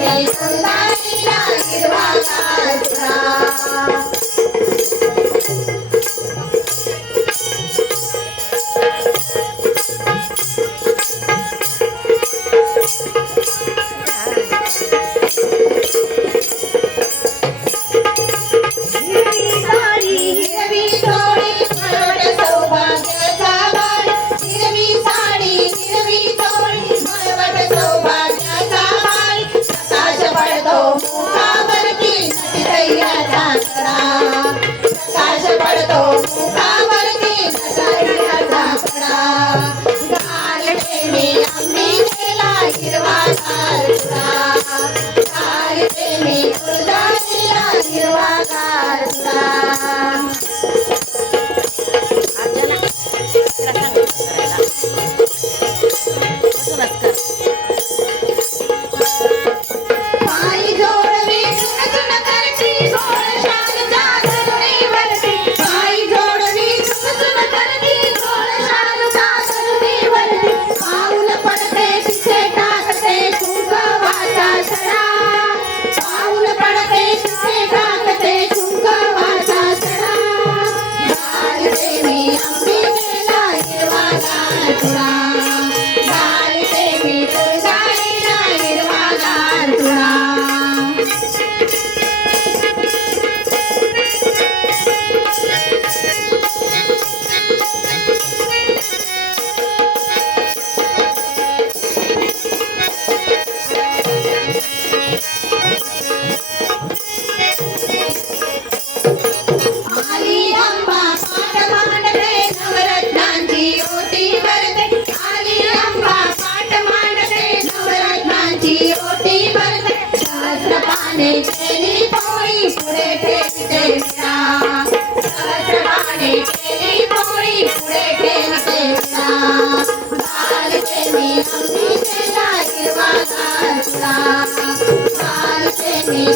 मी फुलदाणीला हिरवागार तुरा. प्रकाश पडतो मुखावरती नटैयाचा कडा. घालते मी अंबिकेला हिरवागार तुरा. घालते मी फुलदाणीला हिरवागार तुरा. पायी जोडवी झुणझुण करती गोड शालूच्या धरुणीवरती. पायी जोडवी झुणझुण करती गोड शालूच्या धरुणीवरती. पाऊल पडते तिचे टाकते कुंकवाचा सडा. पाऊल पडते तिचे टाकते कुंकवाचा सडा. घालते मी अंबिकेला हिरवागार तुरा. घालते मी फुलदाणीला हिरवागार तुरा. आली अंबा पाट मांडते नवरत्नांची ओटी भरते. आली अंबा पाट मांडते नवरत्नांची ओटी भरते. सहस्रपाने केली पोळी पुढे ठेवते मीरा. सहस्रपाने केली पोळी पुढे ठेवते मीरा. घालते मी अंबिकेला हिरवागार तुरा. घालते मी